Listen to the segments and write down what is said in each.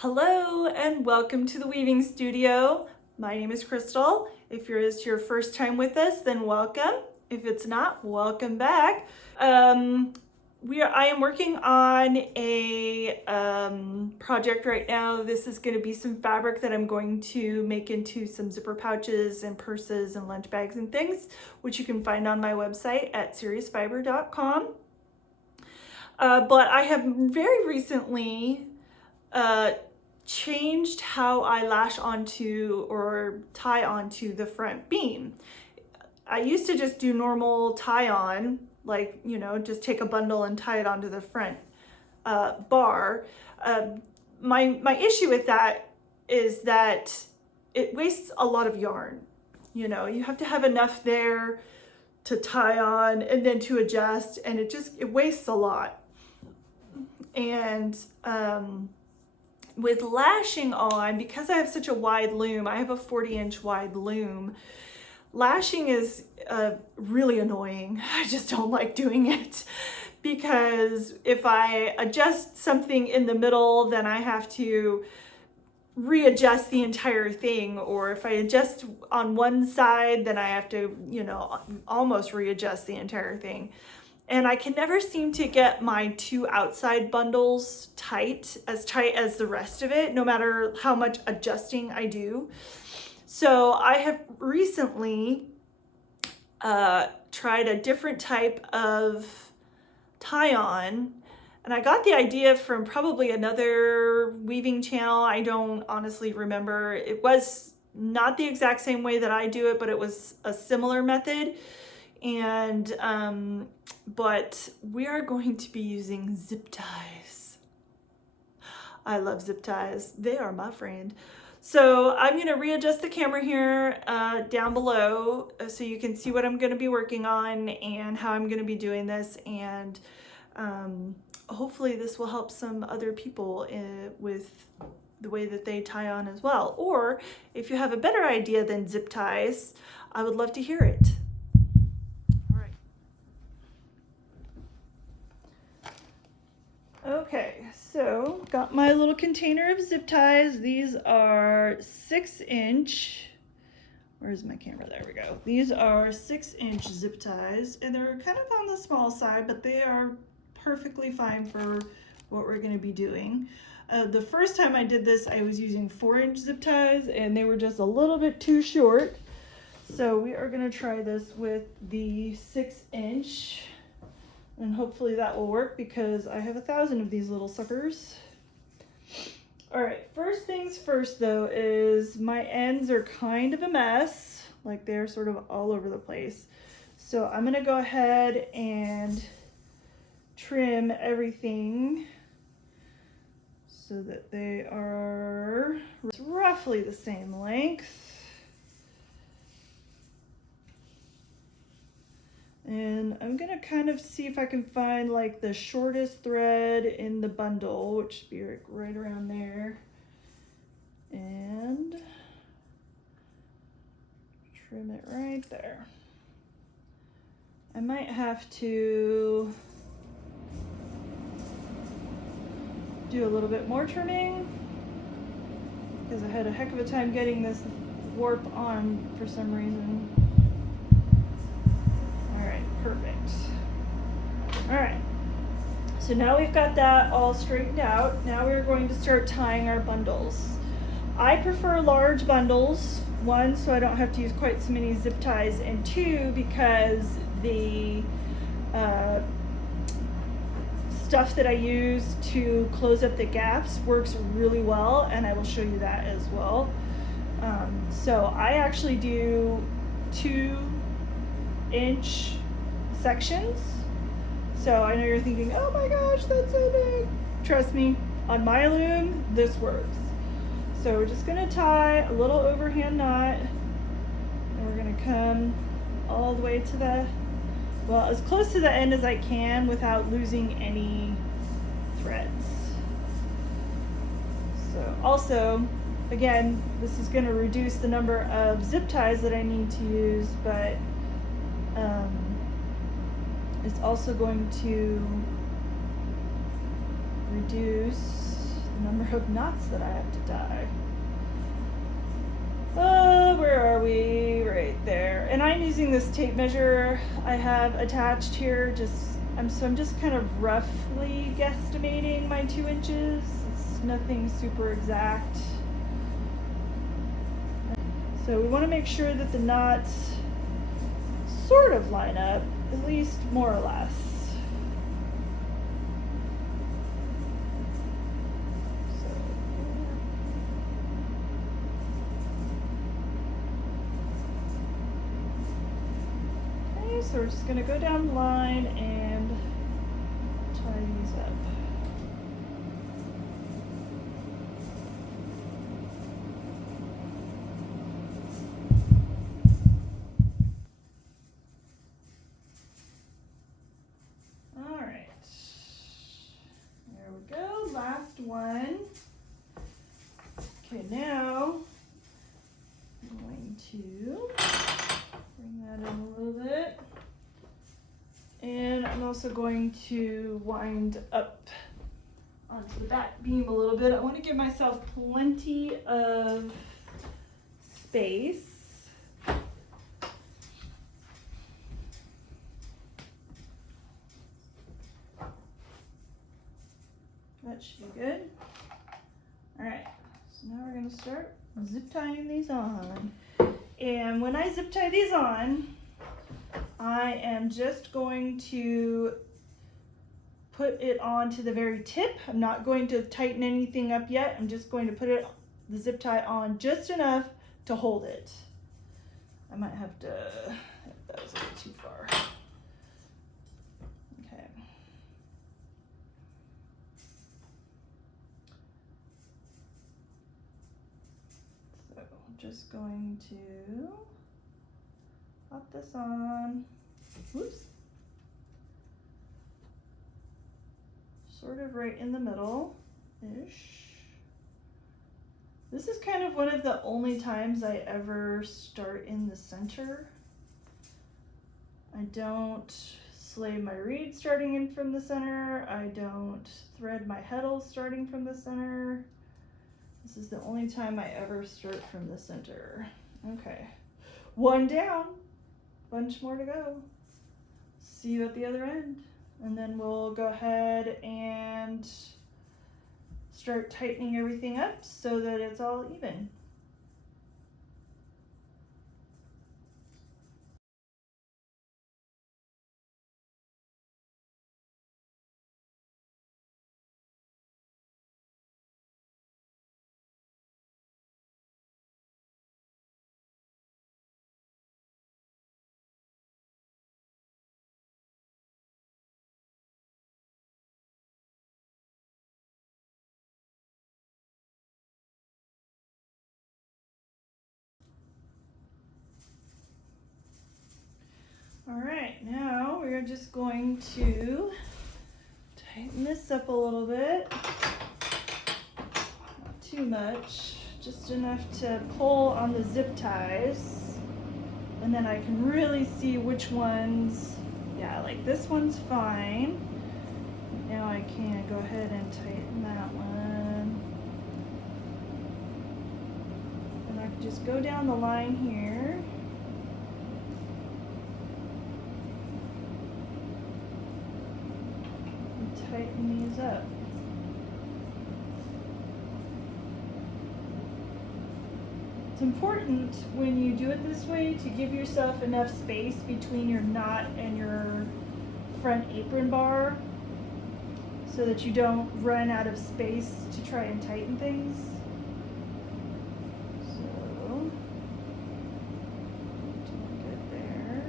Hello and welcome to the Weaving Studio. My name is Crystal. If it's your first time with us, then welcome. If it's not, welcome back. I am working on a project right now. This is going to be some fabric that I'm going to make into some zipper pouches and purses and lunch bags and things, which you can find on my website at seriousfiber.com. But I have very recently changed how I lash onto or tie onto the front beam. I used to just do normal tie on, like, just take a bundle and tie it onto the front bar. My issue with that is that it wastes a lot of yarn. You have to have enough there to tie on and then to adjust, and it wastes a lot. And with lashing on, because I have such a wide loom, I have a 40-inch wide loom, lashing is really annoying. I just don't like doing it because if I adjust something in the middle, then I have to readjust the entire thing, or if I adjust on one side, then I have to, almost readjust the entire thing. And I can never seem to get my two outside bundles tight as the rest of it, no matter how much adjusting I do. So I have recently tried a different type of tie-on, and I got the idea from probably another weaving channel. I don't honestly remember. It was not the exact same way that I do it, but it was a similar method. And but we are going to be using zip ties. I love zip ties. They are my friend. So I'm going to readjust the camera here down below so you can see what I'm going to be working on and how I'm going to be doing this. And hopefully this will help some other people with the way that they tie on as well. Or if you have a better idea than zip ties, I would love to hear it. Okay, so got my little container of zip ties. These are 6-inch. Where's my camera? There we go. These are 6-inch zip ties, and they're kind of on the small side, but they are perfectly fine for what we're going to be doing. The first time I did this, I was using 4-inch zip ties, and they were just a little bit too short. So we are going to try this with the 6-inch. And hopefully that will work because I have 1,000 of these little suckers. All right, first things first though is my ends are kind of a mess. Like they're sort of all over the place. So I'm gonna go ahead and trim everything so that they are roughly the same length. And I'm gonna kind of see if I can find like the shortest thread in the bundle, which should be right around there. And trim it right there. I might have to do a little bit more trimming because I had a heck of a time getting this warp on for some reason. Perfect. All right, so now we've got that all straightened out. Now we're going to start tying our bundles. I prefer large bundles, one, so I don't have to use quite so many zip ties, and two, because the stuff that I use to close up the gaps works really well, and I will show you that as well. So I actually do 2-inch sections. So I know you're thinking, oh my gosh, that's so big. Trust me, on my loom, this works. So we're just gonna tie a little overhand knot, and we're gonna come all the way to as close to the end as I can without losing any threads. So also, again, this is gonna reduce the number of zip ties that I need to use, but it's also going to reduce the number of knots that I have to tie. Where are we? Right there. And I'm using this tape measure I have attached here. I'm just kind of roughly guesstimating my 2 inches. It's nothing super exact. So we want to make sure that the knots sort of line up, at least more or less. So we're just going to go down the line and tie these up. All right. There we go. Last one. Okay, now I'm going to bring that in a little bit. And I'm also going to wind up onto the back beam a little bit. I want to give myself plenty of space. That should be good. All right, so now we're going to start zip tying these on. And when I zip tie these on, I am just going to put it on to the very tip. I'm not going to tighten anything up yet. I'm just going to put the zip tie on just enough to hold it. I might have to, that was a little too far. Okay. So I'm just going to pop this on. Oops. Sort of right in the middle-ish. This is kind of one of the only times I ever start in the center. I don't slave my reed starting in from the center. I don't thread my heddle starting from the center. This is the only time I ever start from the center. Okay, one down, bunch more to go. See you at the other end. And then we'll go ahead and start tightening everything up so that it's all even. All right, now we're just going to tighten this up a little bit. Not too much, just enough to pull on the zip ties. And then I can really see which ones, yeah, like this one's fine. Now I can go ahead and tighten that one. And I can just go down the line here. Tighten these up. It's important when you do it this way to give yourself enough space between your knot and your front apron bar so that you don't run out of space to try and tighten things. So, doing good there.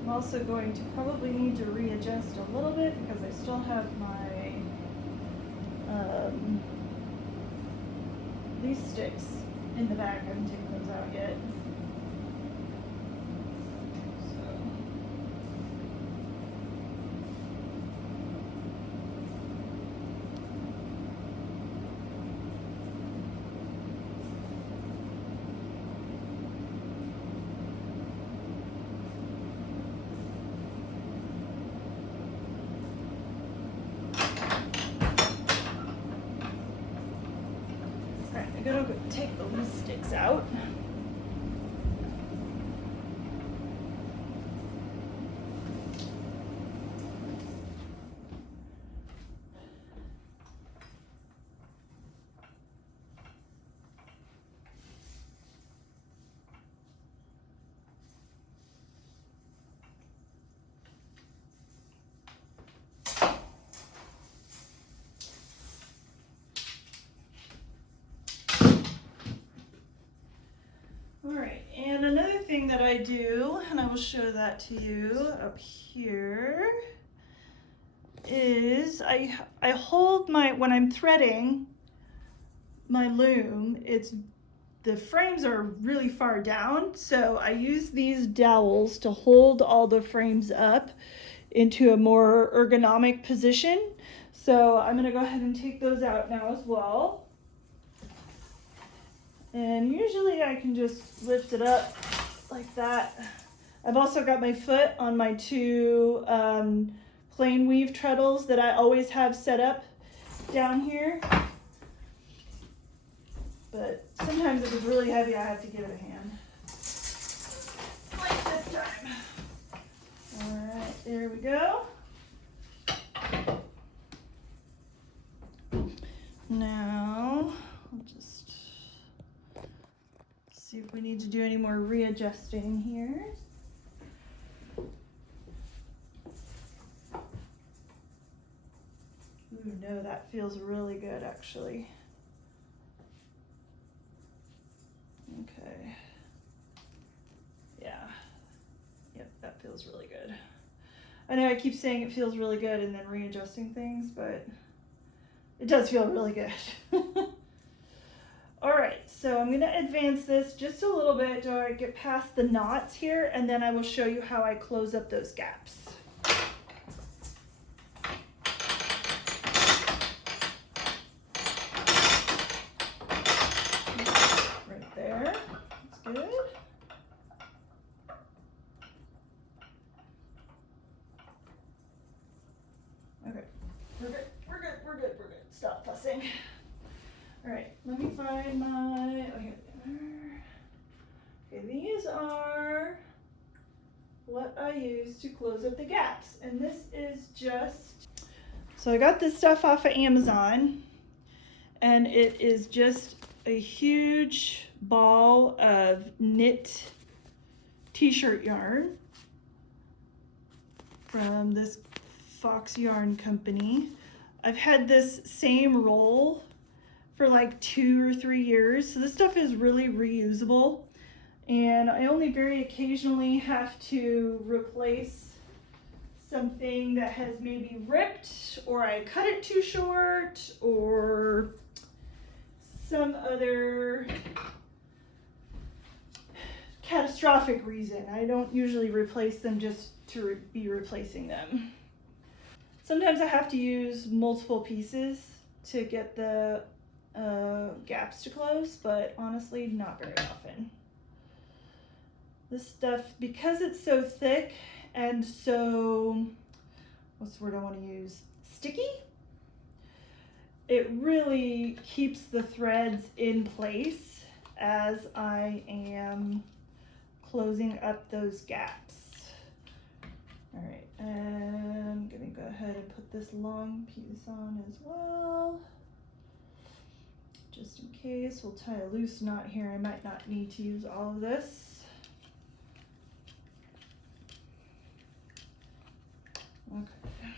I'm also going to probably need to readjust a little bit because I still have my these sticks in the back. I haven't taken those out yet. So gonna go take the loose sticks out. All right, and another thing that I do, and I will show that to you up here, is I hold my, when I'm threading my loom, the frames are really far down, so I use these dowels to hold all the frames up into a more ergonomic position. So I'm gonna go ahead and take those out now as well. And usually I can just lift it up like that. I've also got my foot on my two plain weave treadles that I always have set up down here. But sometimes if it's really heavy, I have to give it a hand. Like this time. All right, there we go. Now, I'll just see if we need to do any more readjusting here. Ooh, no, that feels really good actually. Okay. Yeah. Yep, that feels really good. I know I keep saying it feels really good and then readjusting things, but it does feel really good. All right, so I'm gonna advance this just a little bit till I get past the knots here, and then I will show you how I close up those gaps. Right there, that's good. Okay, we're good, we're good, we're good, we're good. Stop fussing. All right, let me find my, oh here they are. Okay, these are what I use to close up the gaps. And this is just, so I got this stuff off of Amazon, and it is just a huge ball of knit t-shirt yarn from this Fox Yarn company. I've had this same roll for like 2 or 3 years. So this stuff is really reusable. And I only very occasionally have to replace something that has maybe ripped, or I cut it too short, or some other catastrophic reason. I don't usually replace them just to be replacing them. Sometimes I have to use multiple pieces to get the gaps to close, but honestly, not very often. This stuff, because it's so thick and so, what's the word I want to use? Sticky? It really keeps the threads in place as I am closing up those gaps. All right, and I'm gonna go ahead and put this long piece on as well. Just in case, we'll tie a loose knot here. I might not need to use all of this. Okay.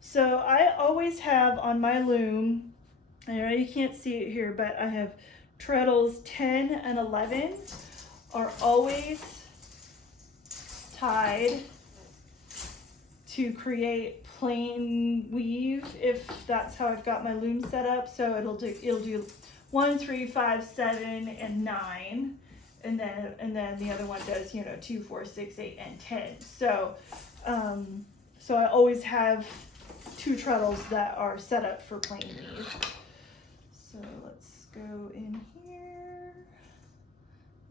So I always have on my loom, I know you can't see it here, but I have treadles 10 and 11 are always tied to create plain weave, if that's how I've got my loom set up. So it'll do 1, 3, 5, 7, and 9, and then the other one does 2, 4, 6, 8, and 10. So so I always have 2 treadles that are set up for plain weave. So let's go in here.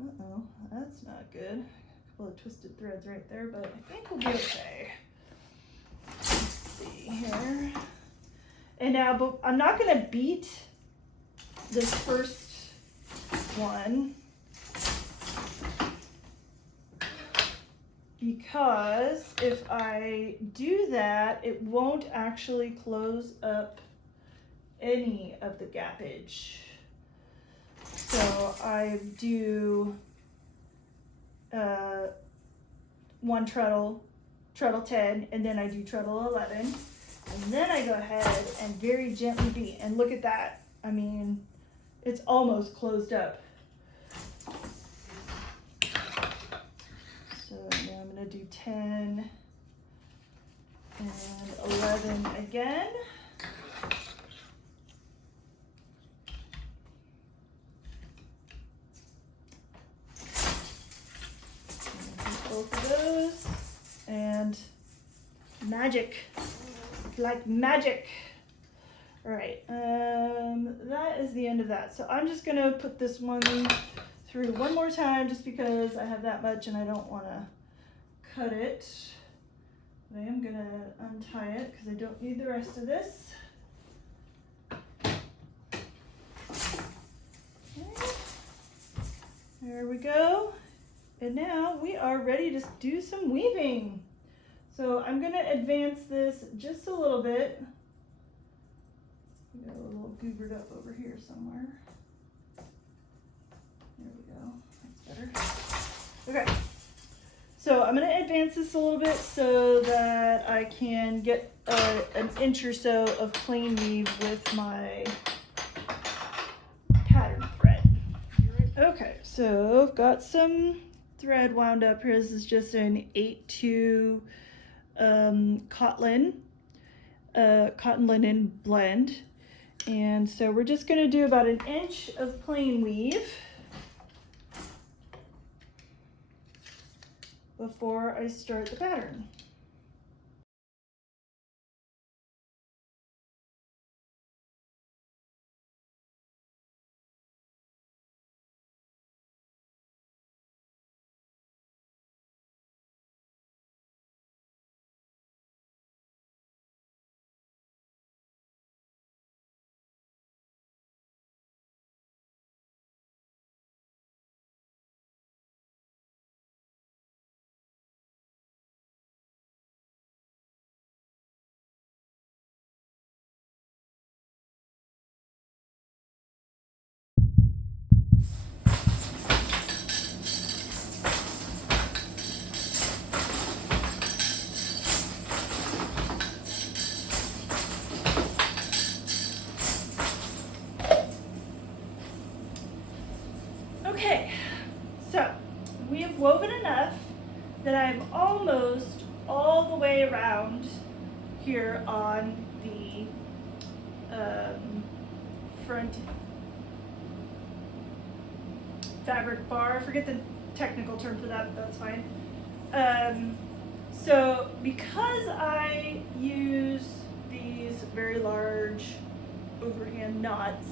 Uh-oh, that's not good. A couple of twisted threads right there, but I think we'll be okay. Let's see here. And now, but I'm not gonna beat this first one because if I do that, it won't actually close up any of the gappage. So I do one treadle 10, and then I do treadle 11, and then I go ahead and very gently beat, and look at that. I mean, it's almost closed up. So now I'm going to do 10 and 11 again. Both of those, and magic, like magic. All right, that is the end of that. So I'm just gonna put this one through one more time just because I have that much and I don't wanna cut it. But I am gonna untie it because I don't need the rest of this. Okay. There we go. And now we are ready to do some weaving. So I'm going to advance this just a little bit. We got a little goobered up over here somewhere. There we go. That's better. Okay. So I'm going to advance this a little bit so that I can get an inch or so of plain weave with my pattern thread. Okay, so I've got some thread wound up here. This is just an 8-2 cotton linen blend, and so we're just going to do about an inch of plain weave before I start the pattern. Okay, so we have woven enough that I'm almost all the way around here on the front fabric bar. I forget the technical term for that, but that's fine. So because I use these very large overhand knots,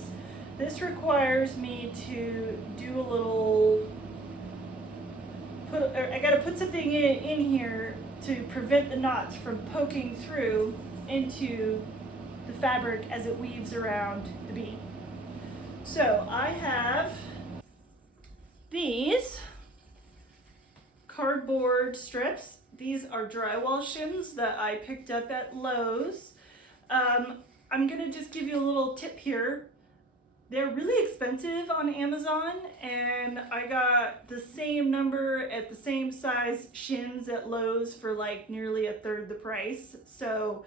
this requires me to do a little, I gotta put something in here to prevent the knots from poking through into the fabric as it weaves around the bead. So I have these cardboard strips. These are drywall shims that I picked up at Lowe's. I'm gonna just give you a little tip here. They're really expensive on Amazon, and I got the same number at the same size shims at Lowe's for like nearly a third the price. So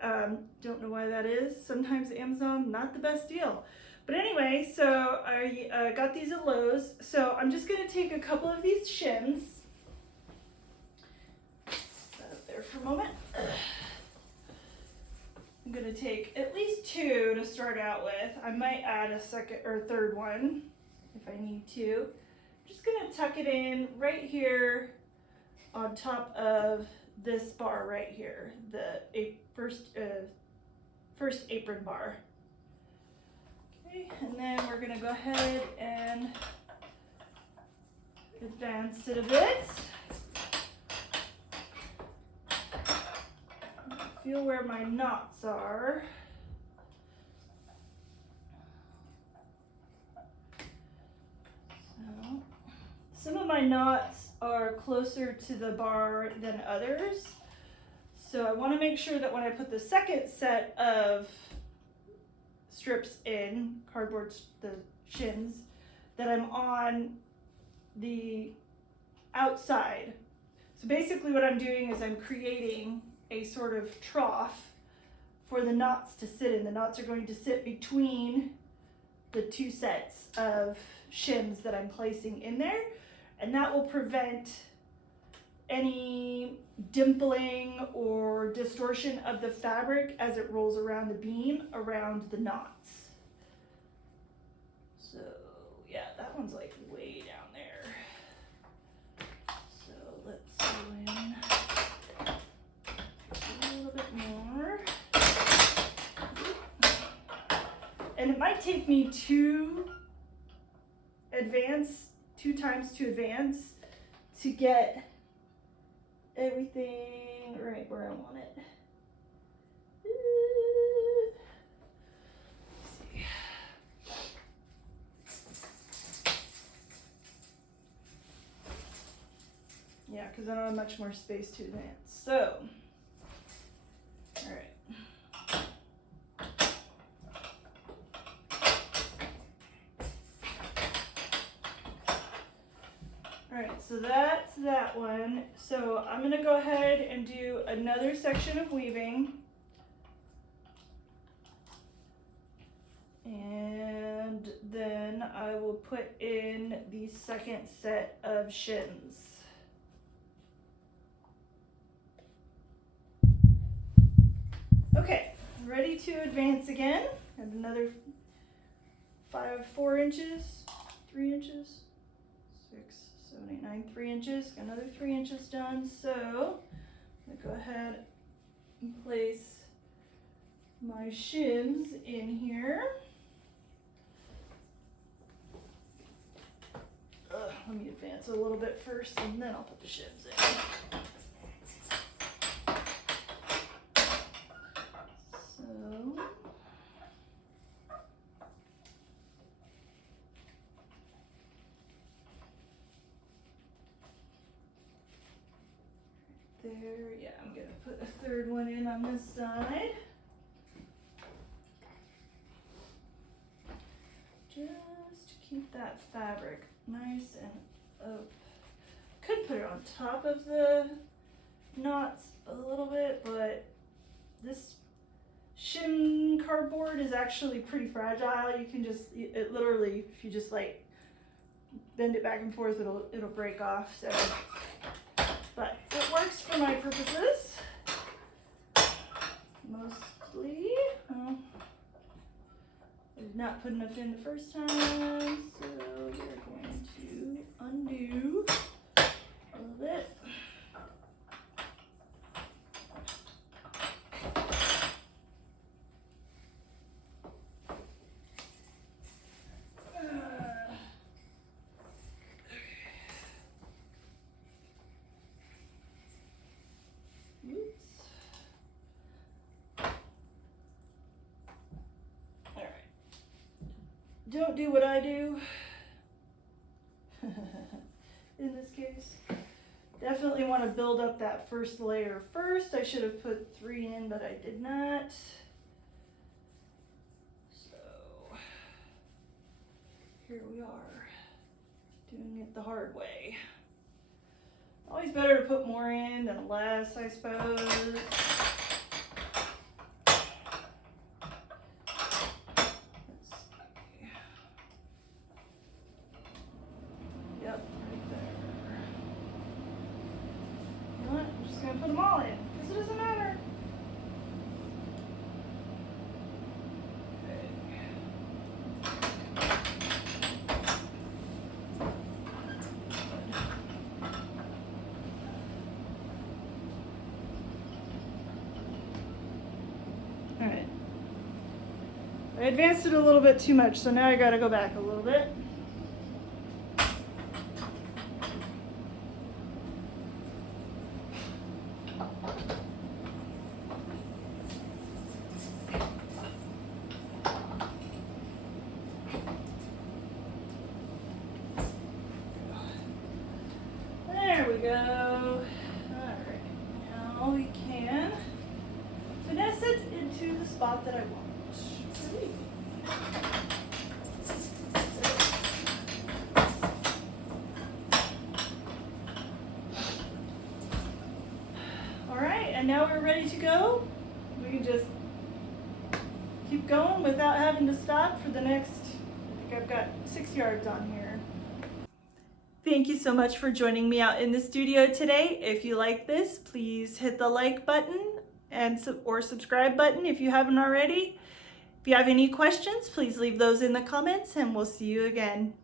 don't know why that is. Sometimes Amazon, not the best deal. But anyway, so I got these at Lowe's. So I'm just gonna take a couple of these shims. Set up there for a moment. I'm gonna take at least 2 to start out with. I might add a second or third one if I need to. I'm just gonna tuck it in right here on top of this bar right here, the first apron bar. Okay, and then we're gonna go ahead and advance it a bit. Feel where my knots are. my knots are closer to the bar than others. So I want to make sure that when I put the second set of strips in, the shins, that I'm on the outside. So basically what I'm doing is I'm creating a sort of trough for the knots to sit in. The knots are going to sit between the two sets of shins that I'm placing in there, and that will prevent any dimpling or distortion of the fabric as it rolls around the beam around the knots. So yeah, that one's like way down there. So let's go in a little bit more. And it might take me two times to advance to get everything right where I want it. Let's see. Yeah, because I don't have much more space to advance. So, all right. Alright, so that's that one. So I'm going to go ahead and do another section of weaving. And then I will put in the second set of shins. Okay, ready to advance again. And another 4 inches, 3 inches, 6, 7, 8, 9, 3 inches. Got another 3 inches done. So I'm gonna go ahead and place my shins in here. Let me advance a little bit first, and then I'll put the shins in. So. There, yeah, I'm gonna put a third one in on this side. Just to keep that fabric nice and up. Could put it on top of the knots a little bit, but this shin cardboard is actually pretty fragile. You can just, it literally, if you just like bend it back and forth, it'll break off. So, but it works for my purposes. Mostly. I did not put enough in the first time, so we're going to undo a little bit. Don't do what I do in this case. Definitely want to build up that first layer first. I should have put 3 in, but I did not. So here we are, doing it the hard way. Always better to put more in than less, I suppose. Put them all in, because it doesn't matter. All right. I advanced it a little bit too much, so now I got to go back a little bit. All right, and now we're ready to go. We can just keep going without having to stop for the next, I think I've got 6 yards on here. Thank you so much for joining me out in the studio today. If you like this, please hit the like button or subscribe button if you haven't already. If you have any questions, please leave those in the comments and we'll see you again.